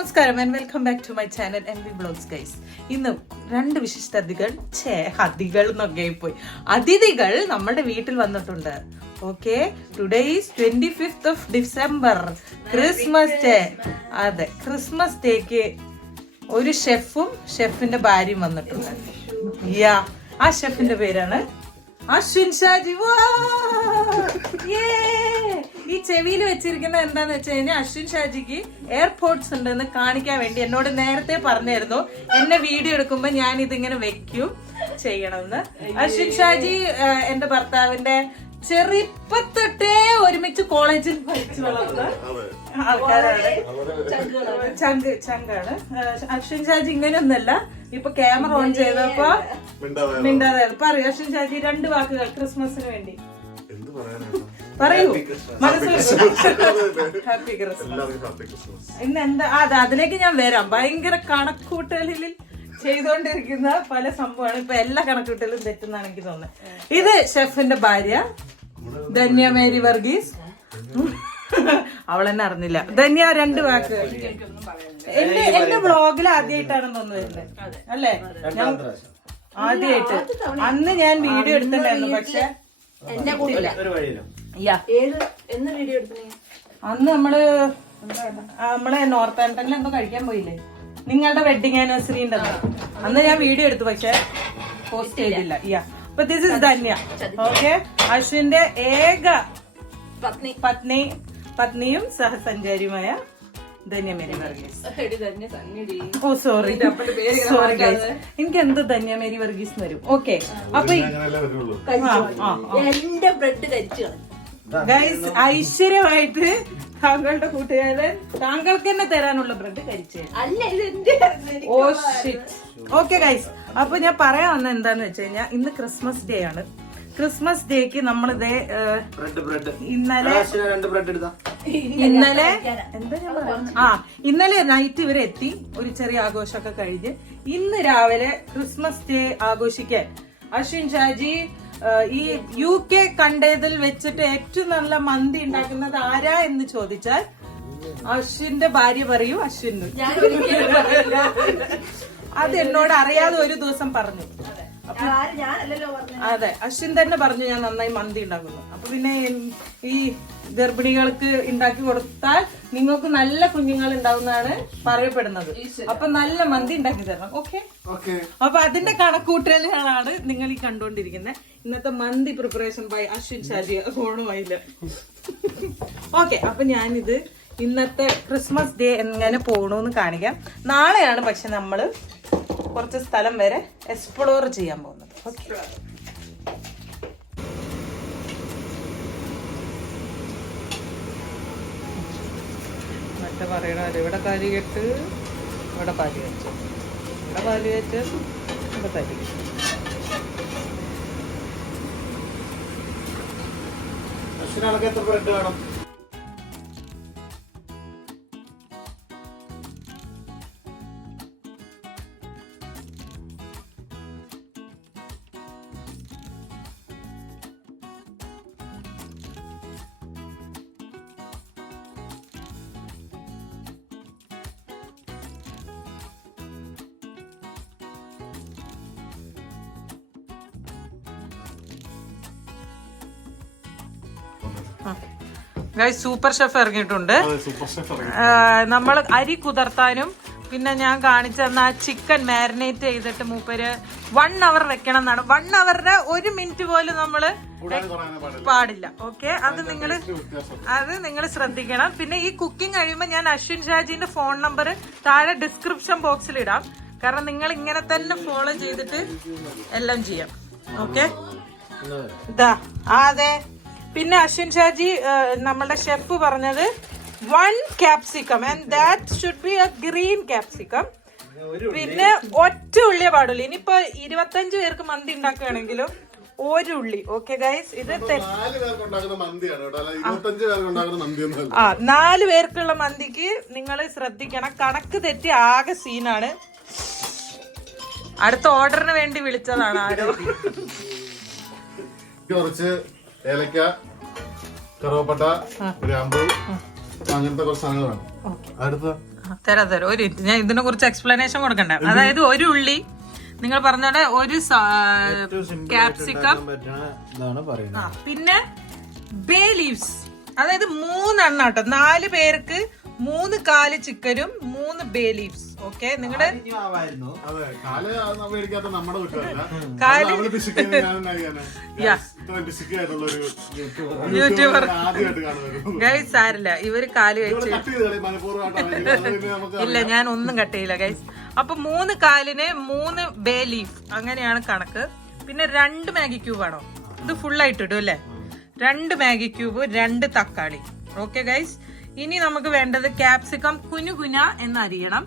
നമസ്കാരം and welcome back to my channel MV Vlogs guys. ഇന്ന് രണ്ട് വിശിഷ്ട അതിഥികൾ നമ്മുടെ വീട്ടിൽ വന്നിട്ടുണ്ട്. Okay, today is 25th of December, Christmas day. അതെ, ക്രിസ്മസ് ഡേക്ക് ഒരു ഷെഫിന്റെ ഭാര്യയും വന്നിട്ടുണ്ട്. യാ, ആ ഷെഫിന്റെ പേരാണ് അശ്വിൻ ഷാജി. ഈ ചെവിയിൽ വെച്ചിരിക്കുന്ന എന്താന്ന് വെച്ച് കഴിഞ്ഞാൽ അശ്വിൻ ഷാജിക്ക് എയർപോർട്ട്സ് ഉണ്ടെന്ന് കാണിക്കാൻ വേണ്ടി എന്നോട് നേരത്തെ പറഞ്ഞായിരുന്നു. എന്നെ വീഡിയോ എടുക്കുമ്പോ ഞാൻ ഇതിങ്ങനെ വെക്കും ചെയ്യണമെന്ന്. അശ്വിൻ ഷാജി എന്റെ ഭർത്താവിന്റെ ചെറുപ്പത്തൊട്ടേ ഒരുമിച്ച് കോളേജിൽ പഠിച്ചു വളർന്ന ആൾക്കാരാണ്. ചങ്കാണ് അശ്വിൻ ഷാജി. ഇങ്ങനെയൊന്നല്ല, ഇപ്പൊ ക്യാമറ ഓൺ ചെയ്തപ്പോ മിണ്ടാതെ പറയൂ. അശ്വിൻ ഷാജി, 2 വാക്കുകൾ ക്രിസ്മസിന് വേണ്ടി പറയൂ. Happy Christmas. ഇന്ന് എന്താ അതിലേക്ക് ഞാൻ വരാം. ഭയങ്കര കണക്കൂട്ടലിൽ ചെയ്തുകൊണ്ടിരിക്കുന്ന പല സംഭവമാണ്. ഇപ്പൊ എല്ലാ കണക്കൂട്ടലും തെറ്റുന്നാണ് എനിക്ക് തോന്നുന്നത്. ഇത് ഷെഫിന്റെ ഭാര്യ ധന്യ മേരി വർഗീസ്. അവളെന്നെ അറിഞ്ഞില്ല. ധന്യ, 2 വാക്കുകൾ. എന്റെ വ്ളോഗിൽ ആദ്യമായിട്ടാണെന്ന് തോന്നുന്നു വരുന്നത് അല്ലേ? ആദ്യമായിട്ട്. അന്ന് ഞാൻ വീഡിയോ എടുത്തിട്ടുണ്ടായിരുന്നു, പക്ഷെ അന്ന് നമ്മള് നോർത്ത് ആംപ്ടണിൽ എന്തോ കഴിക്കാൻ പോയില്ലേ, നിങ്ങളുടെ വെഡിങ് ആനിവേഴ്സറി ഉണ്ടെന്ന്. അന്ന് ഞാൻ വീഡിയോ എടുത്തു, പക്ഷെ പോസ്റ്റ് ചെയ്തില്ല. അപ്പൊ ദിസ് ഇസ് ധന്യ. ഓക്കെ, അശ്വിന്റെ ഏക പത്നിയും സഹസഞ്ചാരിയുമായ ധന്യ മേരി വർഗീസ്. ഓ സോറി ഗൈസ്, എനിക്ക് എന്ത് ധന്യ മേരി വർഗീസ് വരും. ഓക്കെ, അപ്പൊ എന്റെ ബ്രെഡ് കരിച്ചു ഗൈസ്, ഐശ്വര്യമായിട്ട് താങ്കളുടെ കൂട്ടുകാരൻ താങ്കൾക്ക് തന്നെ തരാനുള്ള ബ്രെഡ് കരിച്ചു. Oh shit. ഓക്കെ ഗൈസ്, അപ്പൊ ഞാൻ പറയാൻ വന്ന എന്താന്ന് വെച്ച് കഴിഞ്ഞാൽ ഇന്ന് ക്രിസ്മസ് ഡേ ആണ്. ക്രിസ്മസ് ഡേക്ക് നമ്മളിതേ ഇന്നലെ നൈറ്റ് ഇവരെ എത്തി, ഒരു ചെറിയ ആഘോഷമൊക്കെ കഴിഞ്ഞ് ഇന്ന് രാവിലെ ക്രിസ്മസ് ഡേ ആഘോഷിക്കാൻ അശ്വിൻ ഷാജി ഈ UK കണ്ടതിൽ വെച്ചിട്ട് ഏറ്റവും നല്ല മന്തി ഉണ്ടാക്കുന്നത് ആരാ എന്ന് ചോദിച്ചാൽ അശ്വിന്റെ ഭാര്യ പറയൂ, അശ്വിൻ. അത് എന്നോട് അറിയാതെ ഒരു ദിവസം പറഞ്ഞു. അതെ, അശ്വിൻ തന്നെ പറഞ്ഞു ഞാൻ നന്നായി മന്തി ഉണ്ടാക്കുന്നു. അപ്പൊ പിന്നെ ഈ ഗർഭിണികൾക്ക് ഉണ്ടാക്കി കൊടുത്താൽ നിങ്ങൾക്ക് നല്ല കുഞ്ഞുങ്ങൾ ഉണ്ടാവുന്നതാണ് പറയപ്പെടുന്നത്. അപ്പൊ നല്ല മന്തി ഉണ്ടാക്കി തരണം. ഓക്കെ, അപ്പൊ അതിന്റെ കണക്കൂട്ടലുകളാണ് നിങ്ങൾ ഈ കണ്ടുകൊണ്ടിരിക്കുന്നത്. ഇന്നത്തെ മന്തി പ്രിപ്പറേഷൻ ബൈ അശ്വിൻ ഷാജി. ഓണമായില്ല. ഓക്കെ, അപ്പൊ ഞാനിത് ഇന്നത്തെ ക്രിസ്മസ് ഡേ എങ്ങനെ പോകണമെന്ന് കാണിക്കാം. നാളെയാണ് പക്ഷെ നമ്മള് കുറച്ച് സ്ഥലം വരെ എക്സ്പ്ലോർ ചെയ്യാൻ പോകുന്നത്. ഓക്കെ, മറ്റേ പറയണ ഇവിടെ കാലി കെട്ട്, ഇവിടെ പാല് വെച്ച്, ഇവിടെ പാല് വെച്ച്, ഇവിടെ തലി. എത്ര ബ്രെഡ് വേണം? സൂപ്പർ ഷെഫ് ഇറങ്ങിയിട്ടുണ്ട്. നമ്മൾ അരി കുതിർത്താനും പിന്നെ ഞാൻ കാണിച്ചു തന്ന ചിക്കൻ മാരിനേറ്റ് ചെയ്തിട്ട് മൂപ്പര് 1 hour വെക്കണം എന്നാണ്. 1 hourന്റെ 1 minute പോലും നമ്മള് പാടില്ല. ഓക്കെ, അത് നിങ്ങൾ ശ്രദ്ധിക്കണം. പിന്നെ ഈ കുക്കിംഗ് കഴിയുമ്പോൾ ഞാൻ അശ്വിൻ ഷാജിന്റെ ഫോൺ നമ്പർ താഴെ ഡിസ്ക്രിപ്ഷൻ ബോക്സിൽ ഇടാം. കാരണം നിങ്ങൾ ഇങ്ങനെ തന്നെ ഫോളോ ചെയ്തിട്ട് എല്ലാം ചെയ്യാം. ഓക്കെ, ഇതാ അതെ. പിന്നെ അശ്വിൻ ഷാജി നമ്മളുടെ ഷെഫ് പറഞ്ഞത് 1 capsicum and that should be a green capsicum. പിന്നെ ഒറ്റ ഉള്ളിയെ പാടുള്ളൂ. ഇനിയിപ്പോ 25 പേർക്ക് മന്തി ഉണ്ടാക്കുകയാണെങ്കിലും 1 ഉള്ളി. ഓക്കെ ഗൈസ്, ഇത് 4 പേർക്കുള്ള മന്തിക്ക് നിങ്ങൾ ശ്രദ്ധിക്കണം. കണക്ക് തെറ്റി ആകെ സീനാണ്. അടുത്ത ഓർഡറിന് വേണ്ടി വിളിച്ചതാണ് ആരോ. ഏലക്ക, കറുവപ്പട്ട, ഗ്രാമ്പൂ, അങ്ങനത്തെ കുറച്ച് സാധനങ്ങൾ വേണം. അടുത്ത തരാം ഒരു മിനിറ്റ്, ഞാൻ ഇതിനെ കുറിച്ച് എക്സ്പ്ലനേഷൻ കൊടുക്കണ്ട. അതായത് ഒരു ഉള്ളി, നിങ്ങൾ പറഞ്ഞോടെ ഒരു ക്യാപ്സിക്കം, പിന്നെ ബേ ലീവ്സ്, അതായത് 3 എണ്ണം കേട്ടോ. 4 പേർക്ക് 3 കാല് ചിക്കനും 3 ബേ ലീവ്സ്. ഓക്കെ, നിങ്ങളുടെ യൂട്യൂബർ ഗൈസ് സാരില്ല, ഇവര് കാല് കഴിച്ച് ഇല്ല, ഞാൻ ഒന്നും കട്ട് ചെയ്യില്ല ഗൈസ്. അപ്പൊ 3 കാലിന് 3 ബേ ലീഫ്, അങ്ങനെയാണ് കണക്ക്. പിന്നെ 2 മാഗി ക്യൂബ് ആണോ, ഇത് ഫുള്ളായിട്ട് ഇടും അല്ലേ? 2 മാഗി ക്യൂബ്, 2 തക്കാളി. ഓക്കെ ഗൈസ്, ഇനി നമുക്ക് വേണ്ടത് ക്യാപ്സിക്കം കുനുകുന എന്ന് അരിയണം.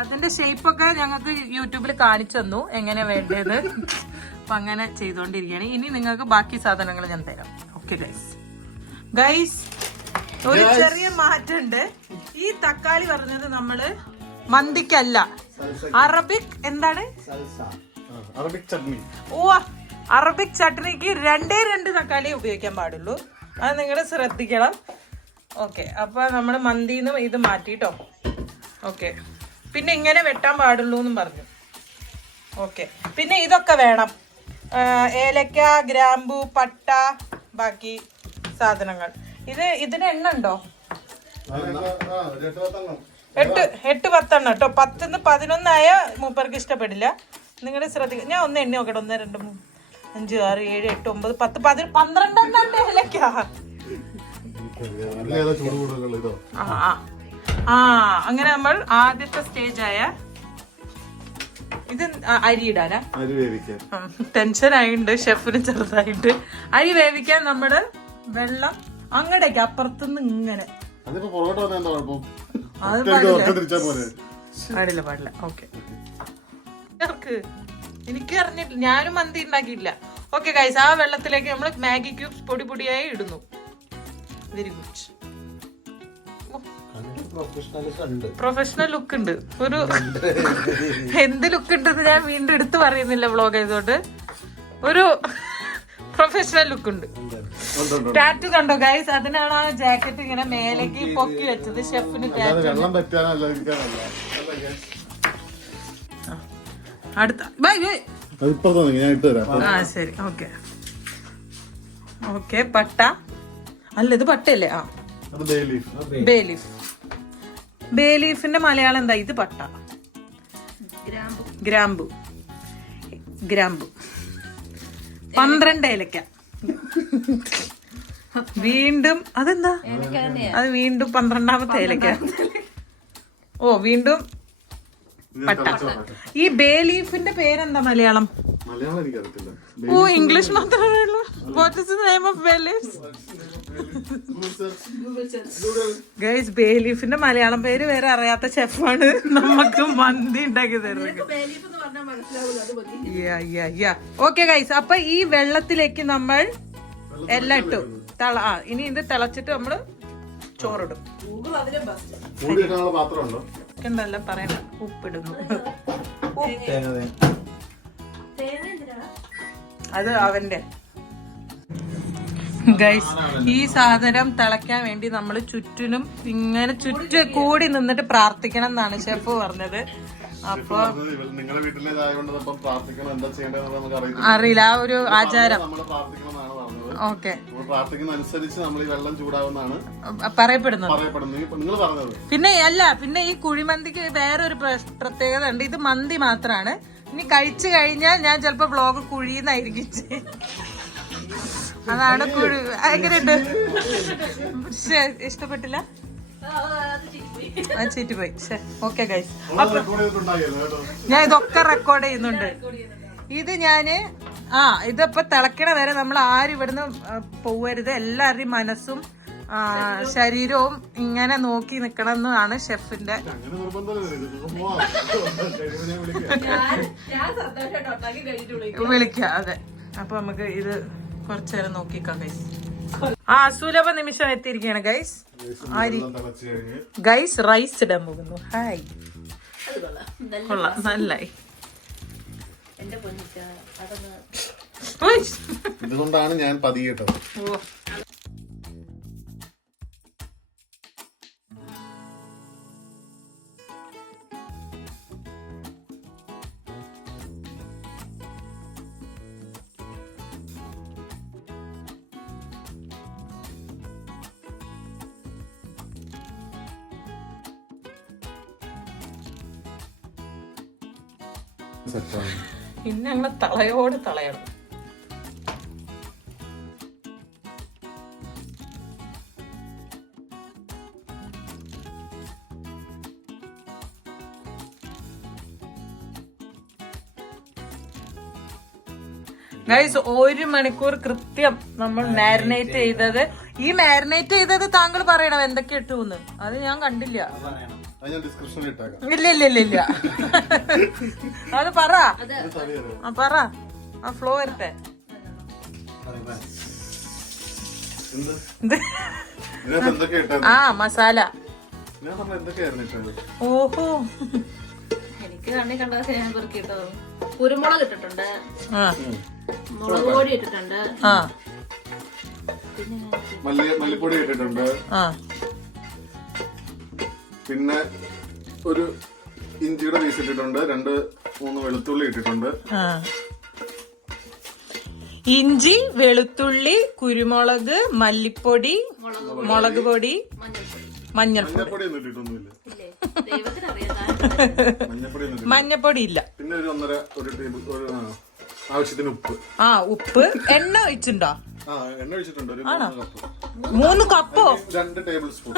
അതിന്റെ ഷേപ്പൊക്കെ ഞങ്ങൾക്ക് യൂട്യൂബിൽ കാണിച്ചു തന്നു എങ്ങനെ വേണ്ടത്. അപ്പൊ അങ്ങനെ ചെയ്തോണ്ടിരിക്കുകയാണ്. ഇനി നിങ്ങൾക്ക് ബാക്കി സാധനങ്ങൾ ഞാൻ തരാം. ഓക്കെ ഗൈസ്, ഒരു ചെറിയ മാറ്റമുണ്ട്. ഈ തക്കാളി പറഞ്ഞത് നമ്മള് മന്തിക്കല്ല, അറബിക് എന്താണ്, അറബിക് ചട്നി. ഓ, അറബിക് ചട്നിക്ക് 2 തക്കാളി ഉപയോഗിക്കാൻ പാടുള്ളൂ. അത് നിങ്ങൾ ശ്രദ്ധിക്കണം. ഓക്കെ, അപ്പൊ നമ്മള് മന്തിന്ന് ഇത് മാറ്റിട്ടോ. ഓക്കെ, പിന്നെ ഇങ്ങനെ വെട്ടാൻ പാടുള്ളൂ എന്നും പറഞ്ഞു. ഓക്കെ, പിന്നെ ഇതൊക്കെ വേണം, ഏലക്ക, ഗ്രാമ്പു, പട്ട, ബാക്കി സാധനങ്ങൾ. ഇതിന് എണ്ണ ഉണ്ടോ? 8-10 എണ്ണം കേട്ടോ. 10-ന്ന് 11 ആയ മൂപ്പർക്ക് ഇഷ്ടപ്പെടില്ല. നിങ്ങൾ ശ്രദ്ധിക്കുക. ഞാൻ ഒന്ന് എണ്ണി നോക്കട്ടെ. 1 2 3 5 6 7 8 9 10 11 12 എണ്ണം ഏലക്ക. അങ്ങനെ നമ്മൾ ആദ്യത്തെ സ്റ്റേജ് ആയ ഇത് അരി ഇടാനാ ടെൻഷൻ ആയിണ്ട് ഷെഫിന് ചെറുതായിട്ട്. അരി വേവിക്കാൻ നമ്മള് വെള്ളം അങ്ങടേക്ക് അപ്പുറത്തുനിന്ന് ഇങ്ങനെ, അത് പാടില്ല. ഓക്കെ, എനിക്ക് അറിഞ്ഞിട്ടില്ല, ഞാനും മന്തി ഉണ്ടാക്കിയില്ല. ഓക്കെ ഗൈസ്, ആ വെള്ളത്തിലേക്ക് നമ്മൾ മാഗി ക്യൂബ്സ് പൊടിയായി ഇടുന്നു. Very good. പ്രൊഫഷണൽ ലുക്ക് ഉണ്ട്. ഒരു എന്ത് ലുക്ക് ഉണ്ടെന്ന് ഞാൻ വീണ്ടും എടുത്ത് പറയുന്നില്ല വ്ളോഗ് ആയതുകൊണ്ട്. ഒരു പ്രൊഫഷണൽ ലുക്ക് ഉണ്ട്. ടാറ്റു കണ്ടോ ഗൈസ്? അതിനാണ് ആ ജാക്കറ്റ് ഇങ്ങനെ മേലേക്ക് പൊക്കി വെച്ചത്. ഷെഫിന് അടുത്ത ശരി. ഓക്കെ ഓക്കെ, പട്ട അല്ല, ഇത് പട്ടയല്ലേ? ആ, ബേ ലീഫിന്റെ മലയാളം എന്താ? ഇത് പട്ട, ഗ്രാമ്പു 12 ഏലക്ക. വീണ്ടും അതെന്താ? അത് വീണ്ടും 12ാമത്തെ ഏലക്ക. ഓ, വീണ്ടും പട്ട. ഈ ബേ ലീഫിന്റെ പേരെന്താ മലയാളം? ഓ, ഇംഗ്ലീഷ് മാത്രമേ ഉള്ളൂ. What is the name of bay leafs? Guys, bay ലീഫിന്റെ മലയാളം പേര് വേറെ അറിയാത്ത ഷെഫാണ് നമുക്ക് മന്തി ഉണ്ടാക്കി തരുന്നത്. ഓക്കെ ഗൈസ്, അപ്പൊ ഈ വെള്ളത്തിലേക്ക് നമ്മൾ എല്ലാം ഇട്ടു. ഇനി ഇത് തിളച്ചിട്ട് നമ്മള് ചോറിടും. എന്നെല്ലാം പറയണം. ഉപ്പിടുന്നു. അത് അവന്റെ. ഗൈസ്, ഈ സാധനം തിളയ്ക്കാൻ വേണ്ടി നമ്മൾ ചുറ്റിനും ഇങ്ങനെ കൂടി നിന്നിട്ട് പ്രാർത്ഥിക്കണം എന്നാണ് ഷെഫ് പറഞ്ഞത്. അപ്പൊ അറിയില്ല, ആ ഒരു ആചാരം. ഓക്കെ, പറയപ്പെടുന്നു. പിന്നെ പിന്നെ ഈ കുഴിമന്തിക്ക് വേറൊരു പ്രത്യേകത ഉണ്ട്. ഇത് മന്തി മാത്രാണ്. ഇനി കഴിച്ചു കഴിഞ്ഞാൽ ഞാൻ ചിലപ്പോ വ്ളോഗ് കുഴിന്നായിരിക്കും. അതാണ് കുഴി. എങ്ങനെയുണ്ട്? ഇഷ്ടപ്പെട്ടില്ല? ചീറ്റുപോയി. ഓക്കെ ഗൈസ്, ഞാൻ ഇതൊക്കെ റെക്കോർഡ് ചെയ്യുന്നുണ്ട്. ഇത് ഞാന് ഇതിപ്പോ തിളക്കണ വരെ നമ്മൾ ആരും ഇവിടുന്ന് പോവരുത്. എല്ലാവരുടെയും മനസ്സും ശരീരവും ഇങ്ങനെ നോക്കി നിക്കണം എന്നാണ് ഷെഫിന്റെ. വിളിക്കാം. അതെ, അപ്പൊ നമുക്ക് ഇത് കുറച്ചേരം നോക്കിക്കാം ഗൈസ്. സുലഭ നിമിഷം എത്തിയിരിക്കുകയാണ് ഗൈസ്. ഗൈസ്, റൈസ് ഇടാൻ പോകുന്നു. ഹായ്, കൊള്ളാം, നല്ലായി. ഇതുകൊണ്ടാണ് ഞാൻ പതിയിട്ടത്. സെറ്റാണ്. പിന്നെ ഞങ്ങള് തളയോട് തളയണം. ഗൈസ് 1 മണിക്കൂർ കൃത്യം നമ്മൾ മാരിനേറ്റ് ചെയ്തത്. ഈ മാരിനേറ്റ് ചെയ്തത് താങ്കൾ പറയണം എന്തൊക്കെ ഇട്ടുന്ന്. അത് ഞാൻ കണ്ടില്ല. അത് ഞാൻ ഡിസ്ക്രിപ്ഷനിൽ ഇട്ടേക്കാം. ഇല്ല അത് പറ. പറ, ആ ഫ്ലോ വരട്ടെ. ഇതിനകത്ത് എന്തൊക്കെ ഇട്ടത്? ആ മസാല. ഞാൻ പറഞ്ഞ എന്തൊക്കെയായിരുന്നു ഇട്ടത്? ഓഹോ, എനിക്ക് കണ്ണി കണ്ടതൊക്കെ ഞാൻ പെറുക്കിട്ടോ. കുരുമുളക് ഇട്ടിട്ടുണ്ട്, മുളക് പൊടി ഇട്ടിട്ടുണ്ട്, മല്ലിപ്പൊടി ഇട്ടിട്ടുണ്ട്, പിന്നെ ഒരു ഇഞ്ചിയുടെ പീസ് ഇട്ടിട്ടുണ്ട്, 2-3 വെളുത്തുള്ളി ഇട്ടിട്ടുണ്ട്. ഇഞ്ചി, വെളുത്തുള്ളി, കുരുമുളക്, മല്ലിപ്പൊടി, മുളക് പൊടി, മഞ്ഞൾപ്പൊടി ഒന്നും ഇട്ടിട്ടൊന്നുമില്ല. മഞ്ഞപ്പൊടി ഇല്ല. പിന്നെ ഒരു 1.5 ടേബിൾ ആവശ്യത്തിന് ഉപ്പ്. ഉപ്പ്. എണ്ണ ഒഴിച്ചിട്ടുണ്ടോ? എണ്ണ ഒഴിച്ചിട്ടുണ്ട്. ഒരു 3 കപ്പോ? 2 ടേബിൾ സ്പൂൺ.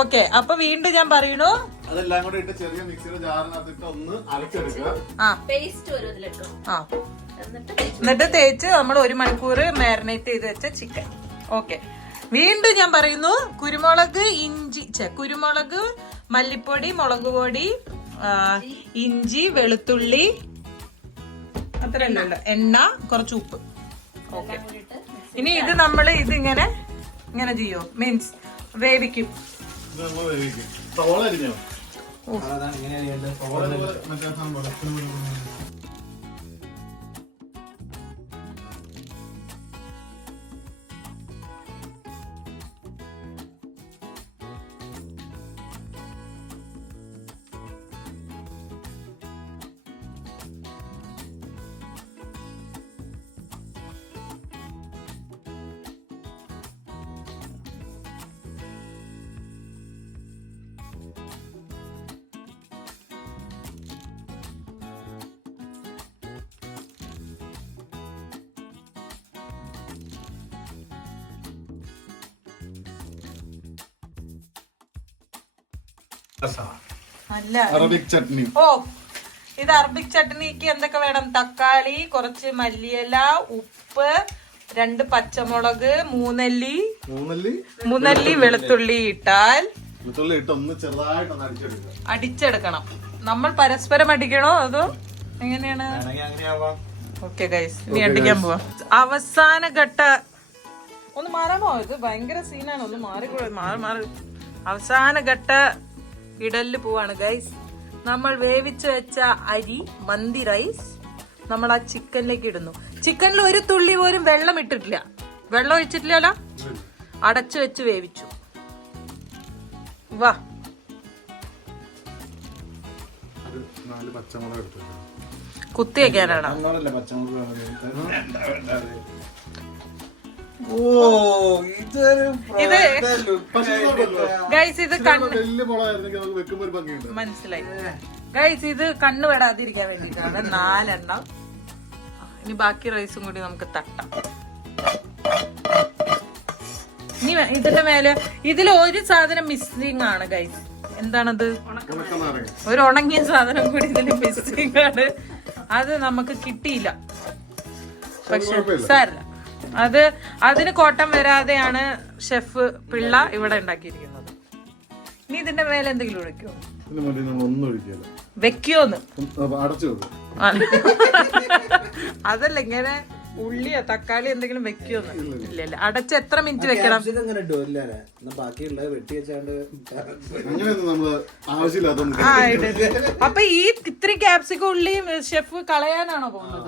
ഓക്കെ, അപ്പൊ വീണ്ടും ഞാൻ പറയണു, അതെല്ലാം കൂടെ ഇട്ട് ചെറിയ മിക്സിയുടെ ജാറിനകത്തിട്ട് ഒന്ന് അരച്ചെടുക്കുക. എന്നിട്ട് തേച്ച് നമ്മൾ 1 മണിക്കൂർ മാരിനേറ്റ് ചെയ്ത് വെച്ച ചിക്കൻ. ഓക്കെ, വീണ്ടും ഞാൻ പറയുന്നു, കുരുമുളക്, മല്ലിപ്പൊടി, മുളക് പൊടി, ഇഞ്ചി, വെളുത്തുള്ളി, അത്രയല്ലല്ലോ, എണ്ണ, കുറച്ച് ഉപ്പ്. ഓക്കെ, ഇനി ഇത് നമ്മൾ ഇതിങ്ങനെ ചെയ്യോ? മീൻസ് വേവിക്കും. സവാള അരിഞ്ഞോ? അല്ല, അറബിക് ചട്നി. ഇത് അറബിക് ചട്നിക്ക് എന്തൊക്കെ വേണം? തക്കാളി, കുറച്ച് മല്ലിയില, ഉപ്പ്, 2 പച്ചമുളക്, 3 അല്ലി വെളുത്തുള്ളി ഇട്ടാൽ ഒന്ന് ചെറുതായിട്ടൊന്ന് അടിച്ചെടുക്കണം. നമ്മൾ പരസ്പരം അടിക്കണോ അതോ എങ്ങനെയാണ്? ഓക്കെ ഗൈസ്, ഇനി അടിക്കാൻ പോവാ. അവസാന ഘട്ട ഒന്ന് മാറാമോ? ഇത് ഭയങ്കര സീനാണ്. ഒന്ന് മാറി. അവസാന ഘട്ട ഇടല് പോവാണ് ഗൈസ്. നമ്മൾ വേവിച്ച് വെച്ച അരി, മന്തി റൈസ്, നമ്മൾ ആ ചിക്കനിലേക്ക് ഇടുന്നു. ചിക്കനിൽ 1 തുള്ളി പോലും വെള്ളം ഇട്ടിട്ടില്ല. വെള്ളം ഒഴിച്ചിട്ടില്ലല്ലോ, അടച്ചു വെച്ച് വേവിച്ചു. വാ, 4 പച്ചമുളക് എടുത്തു. കുത്തി വെക്കാനാണ്. ഇത് ഗൈസ്, ഇത് മനസ്സിലായി ഗൈസ്, ഇത് കണ്ണു പെടാതിരിക്കാൻ വേണ്ടിട്ടാണ് 4 എണ്ണം. ഇനി ബാക്കി റൈസും കൂടി നമുക്ക് തട്ടാം. ഇനി ഇതിന്റെ മേലെ ഇതിൽ ഒരു സാധനം മിസ്സിംഗ് ആണ് ഗൈസ്. എന്താണത്? ഒരു ഉണങ്ങിയ സാധനം കൂടി ഇതിൽ മിസ്സിംഗ് ആണ്. അത് നമുക്ക് കിട്ടിയില്ല. പക്ഷെ സാരല്ല, അതിന് കോട്ടം വരാതെയാണ് ഷെഫ് പിള്ള ഇവിടെ ഉണ്ടാക്കിയിരിക്കുന്നത്. ഇനി ഇതിന്റെ മേലെ എന്തെങ്കിലും ഒഴിക്കോ? വെക്കോന്ന്? അതല്ല, ഇങ്ങനെ ഉള്ളിയോ തക്കാളി എന്തെങ്കിലും വെക്കോന്ന്? ഇല്ല. അടച്ച് എത്ര മിനിറ്റ് വെക്കണം? അപ്പൊ ഈ ഇത്രയും ക്യാപ്സിക്കം ഉള്ളിയും ഷെഫ് കളയാനാണോ പോകുന്നത്?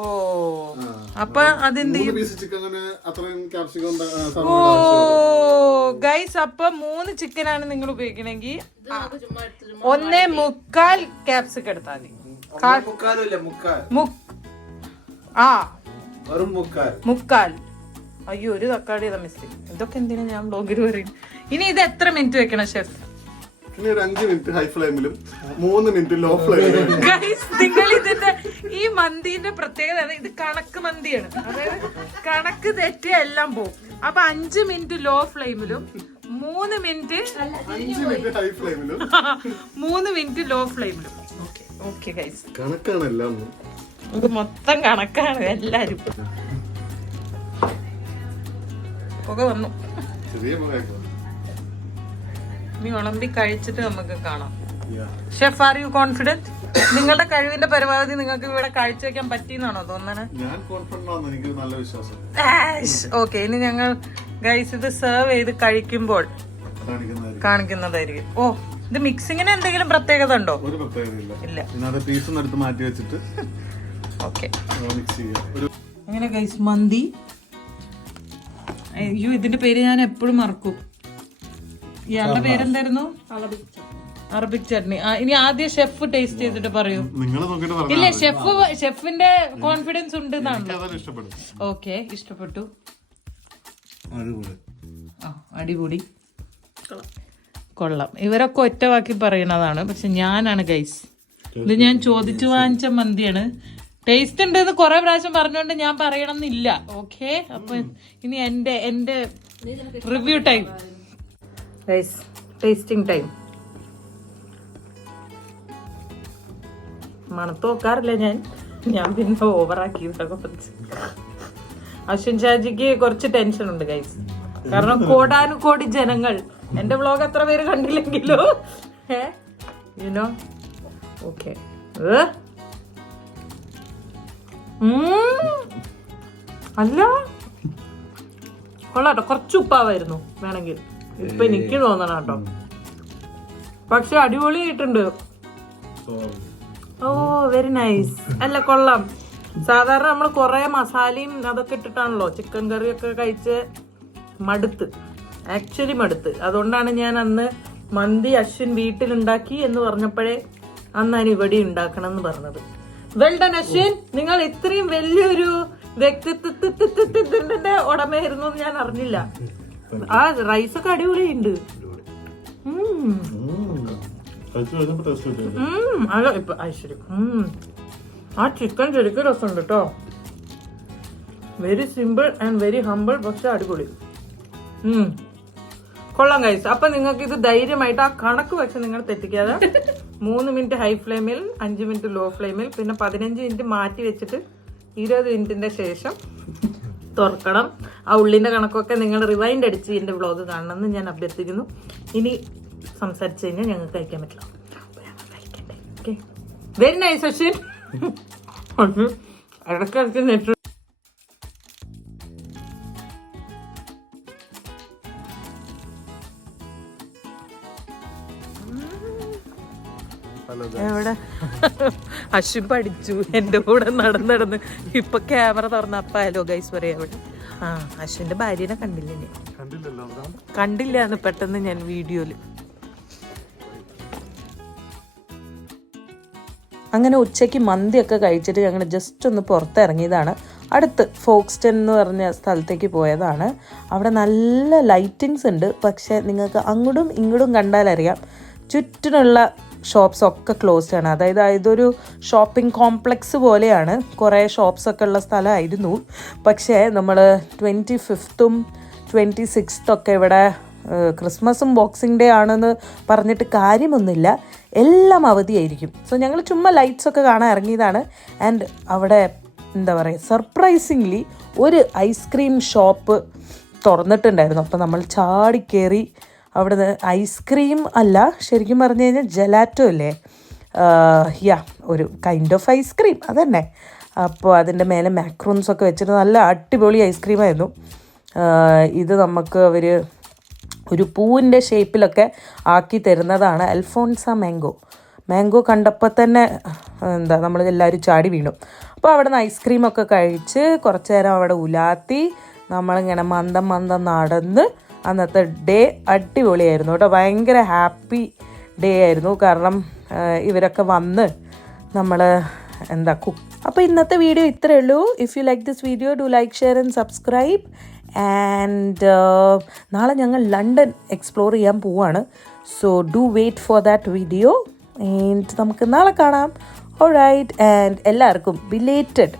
ഓ, അപ്പൊ അതെന്ത്? ഓ ഗൈസ്, അപ്പൊ 3 ചിക്കനാണ് നിങ്ങൾ ഉപയോഗിക്കണമെങ്കിൽ 1.25 ക്യാപ്സിക്കം എടുത്താൽ മതി. മുക്കാൽ. അയ്യോ, ഒരു തക്കാളി മിസ്. ഇതൊക്കെ എന്തിനാ ഞാൻ ബ്ലോഗിൽ പറയും. ഇനി ഇത് എത്ര മിനിറ്റ് വെക്കണം ഷെഫ്? ഇനി ഒരു 5 മിനിറ്റ് ഹൈ ഫ്ലെയിമിലും 3 മിനിറ്റ് ലോ ഫ്ലെയിമിലും. നിങ്ങൾ ഇതിന്റെ ഈ മന്തിന്റെ പ്രത്യേകത ഇത് കണക്ക് മന്തിയാണ്. അതായത് കണക്ക് തെറ്റിയ എല്ലാം പോകും. അപ്പൊ 5 മിനിറ്റ് ലോ ഫ്ലെയിമിലും 3 മിനിറ്റ് 5 മിനിറ്റ് ഹൈ ഫ്ലെയിമിലും 3 മിനിറ്റ് ലോ ഫ്ലെയിമിലും. ഓക്കെ ഗൈസ്, കണക്കാണ് എല്ലാം. ഇത് മൊത്തം കണക്കാണ് എല്ലാരും. പുക വന്നു. ചെറിയ പുകയൊക്കെ. നീ വിളമ്പി കഴിച്ചിട്ട് നമുക്ക് കാണാം. Chef, are you confident? നിങ്ങളുടെ കഴിവിന്റെ പരമാവധി നിങ്ങൾക്ക് ഇവിടെ കാഴ്ചവെക്കാൻ പറ്റിയെന്നാണോ തോന്നണേ? ഞാൻ കോൺഫിഡന്റ് ആണ്, എനിക്ക് നല്ല വിശ്വാസം. ഓക്കെ, ഇനി ഞങ്ങൾ ഗൈസ് ഇത് സെർവ് ചെയ്ത് കഴിക്കുമ്പോൾ കാണിക്കുന്നതായിരിക്കും. ഓ, ഇത് മിക്സിങ്ങിന് എന്തെങ്കിലും പ്രത്യേകത ഉണ്ടോ? ഒരു പ്രത്യേകതയില്ല. ഇല്ല. ഇന്നത്തെ പീസ് ഒന്ന് എടുത്ത് മാറ്റി വെച്ചിട്ട് ഓക്കെ മിക്സ് ചെയ്യാം. അങ്ങനെ ഗൈസ് മന്തി. അയ്യോ, ഇതിന്റെ പേര് ഞാൻ എപ്പോഴും മറക്കും. ഇയാളുടെ പേരെന്തായിരുന്നു? അറബിക് ചട്നി. ഇനി ആദ്യം ഷെഫ് ടേസ്റ്റ് ചെയ്തിട്ട് പറയൂ. ഇല്ല, ഷെഫിന്റെ കോൺഫിഡൻസ് ഉണ്ട് എന്നാണല്ലോ. ഓക്കെ, ഇഷ്ടപ്പെട്ടു. അടിപൊളി, കൊള്ളാം. ഇവരൊക്കെ ഒറ്റവാക്കി പറയണതാണ്, പക്ഷെ ഞാനാണ് ഗൈസ്. ഇത് ഞാൻ ചോദിച്ചു വാങ്ങിച്ച മന്തിയാണ്. ടേസ്റ്റ് ഉണ്ട് എന്ന് കുറെ പ്രാവശ്യം പറഞ്ഞുകൊണ്ട് ഞാൻ പറയണമെന്നില്ല. ഓക്കെ, അപ്പൊ ഇനി എന്റെ review time guys, tasting time. മണത്ത് നോക്കാറില്ല ഞാൻ പിന്നെ ഓവറാക്കിയതാ കുറച്ച്. അശ്വിൻ ഷാജിക്ക് കുറച്ച് ടെൻഷൻ ഉണ്ട് ഗൈസ്, കാരണം കോടാനുകോടി ജനങ്ങൾ എന്റെ വ്ളോഗ് എത്ര പേര് കണ്ടില്ലെങ്കിലോ യുനോ. ഓക്കെ, അല്ല കൊള്ളാട്ടോ. കുറച്ച് ഉപ്പാവായിരുന്നു വേണമെങ്കിൽ, ഇപ്പൊ എനിക്ക് തോന്നണം കേട്ടോ. പക്ഷെ അടിപൊളിയായിട്ടുണ്ട്. ഓ, വെരി നൈസ്. അല്ല, കൊള്ളാം. സാധാരണ നമ്മൾ കുറെ മസാലയും അതൊക്കെ ഇട്ടിട്ടാണല്ലോ ചിക്കൻ കറിയൊക്കെ കഴിച്ച് ആക്ച്വലി മടുത്ത്. അതുകൊണ്ടാണ് ഞാൻ അന്ന് മന്തി അശ്വിൻ വീട്ടിലുണ്ടാക്കി എന്ന് പറഞ്ഞപ്പോഴേ അന്നാണ് ഇവിടെ ഉണ്ടാക്കണം എന്ന് പറഞ്ഞത്. വെൽ ഡൺ അശ്വിൻ, നിങ്ങൾ ഇത്രയും വലിയൊരു വ്യക്തിത്വത്തിന്റെ ഉടമയായിരുന്നു എന്ന് ഞാൻ അറിഞ്ഞില്ല. ആ റൈസൊക്കെ അടിപൊളിയുണ്ട്. ആ ചിക്കൻ ശരിക്കും രസമുണ്ട് കേട്ടോ. Very simple and very humble, പക്ഷെ അടിപൊളി. കൊള്ളാം ഗൈസ്. അപ്പൊ നിങ്ങൾക്ക് ഇത് ധൈര്യമായിട്ട് ആ കണക്ക് വെച്ച് നിങ്ങൾ തെറ്റിക്കാതെ 3 മിനിറ്റ് ഹൈ ഫ്ലെയിമിൽ, 5 മിനിറ്റ് ലോ ഫ്ലെയിമിൽ, പിന്നെ 15 മിനിറ്റ് മാറ്റി വെച്ചിട്ട് 20 മിനിറ്റിന്റെ ശേഷം തുറക്കണം. ആ ഉള്ളിന്റെ കണക്കൊക്കെ നിങ്ങൾ റിവൈൻഡ് അടിച്ച് എന്റെ വ്ളോഗ് കാണണമെന്ന് ഞാൻ അഭ്യർത്ഥിക്കുന്നു. ഇനി സംസാരിച്ചു കഴിഞ്ഞാൽ ഞങ്ങൾക്ക് കഴിക്കാൻ പറ്റില്ല. Okay, very nice Ashwin. ഇടയ്ക്കിടയ്ക്ക് നെറ്റ് എവിടെ അശ്വിൻ പഠിച്ചു എന്റെ കൂടെ നടന്ന് ഇപ്പൊ ക്യാമറ തുറന്ന അപ്പ ഹലോ ഗൈസ് പറയാ. അവിടെ അശ്വിന്റെ ഭാര്യനെ കണ്ടില്ലാന്ന് പെട്ടെന്ന് ഞാൻ വീഡിയോയില്. അങ്ങനെ ഉച്ചയ്ക്ക് മന്തിയൊക്കെ കഴിച്ചിട്ട് ഞങ്ങൾ ജസ്റ്റ് ഒന്ന് പുറത്തിറങ്ങിയതാണ്. അടുത്ത് ഫോക്സ്റ്റൺ എന്ന് പറഞ്ഞ സ്ഥലത്തേക്ക് പോയതാണ്. അവിടെ നല്ല ലൈറ്റിങ്സ് ഉണ്ട്, പക്ഷെ നിങ്ങൾക്ക് അങ്ങോട്ടും ഇങ്ങോട്ടും കണ്ടാലറിയാം ചുറ്റിനുള്ള ഷോപ്സ് ഒക്കെ ക്ലോസ്ഡ് ആണ്. അതായത് ഇതൊരു ഷോപ്പിംഗ് കോംപ്ലക്സ് പോലെയാണ്, കുറേ ഷോപ്സൊക്കെ ഉള്ള സ്ഥലമായിരുന്നു. പക്ഷേ നമ്മൾ 25th 26th ഒക്കെ ഇവിടെ ക്രിസ്മസും ബോക്സിംഗ് ഡേ ആണെന്ന് പറഞ്ഞിട്ട് കാര്യമൊന്നുമില്ല, എല്ലാം അവധിയായിരിക്കും. സോ ഞങ്ങൾ ചുമ്മാ ലൈറ്റ്സൊക്കെ കാണാൻ ഇറങ്ങിയതാണ്. ആൻഡ് അവിടെ എന്താ പറയുക, സർപ്രൈസിംഗ്ലി ഒരു ഐസ്ക്രീം ഷോപ്പ് തുറന്നിട്ടുണ്ടായിരുന്നു. അപ്പോൾ നമ്മൾ ചാടിക്കേറി അവിടുന്ന് ഐസ്ക്രീം അല്ല, ശരിക്കും പറഞ്ഞു കഴിഞ്ഞാൽ ജലാറ്റോ അല്ലേ, ഒരു കൈൻഡ് ഓഫ് ഐസ്ക്രീം അതന്നെ. അപ്പോൾ അതിൻ്റെ മേലെ മാക്രോൺസൊക്കെ വെച്ചിട്ട് നല്ല അടിപൊളി ഐസ്ക്രീമായിരുന്നു. ഇത് നമുക്ക് അവർ ഒരു പൂവിൻ്റെ ഷേപ്പിലൊക്കെ ആക്കി തരുന്നതാണ്. അൽഫോൺസ മാംഗോ കണ്ടപ്പോൾ തന്നെ നമ്മൾ എല്ലാവരും ചാടി വീണു. അപ്പോൾ അവിടെ നിന്ന് ഐസ്ക്രീമൊക്കെ കഴിച്ച് കുറച്ച് നേരം അവിടെ ഉലാത്തി നമ്മളിങ്ങനെ മന്ദം നടന്ന് അന്നത്തെ ഡേ അടിപൊളിയായിരുന്നു കേട്ടോ. ഭയങ്കര ഹാപ്പി ഡേ ആയിരുന്നു, കാരണം ഇവരൊക്കെ വന്ന് നമ്മൾ അപ്പോൾ ഇന്നത്തെ വീഡിയോ ഇത്രയേ ഉള്ളൂ. If you like this video do like, share and subscribe. And നാളെ ഞങ്ങൾ ലണ്ടൻ എക്സ്പ്ലോർ ചെയ്യാൻ പോവാണ്. So do wait for that video and നമുക്ക് നാളെ കാണാം. ഓൾറൈറ്റ്, ആൻഡ് എല്ലാവർക്കും ബിലേറ്റഡ്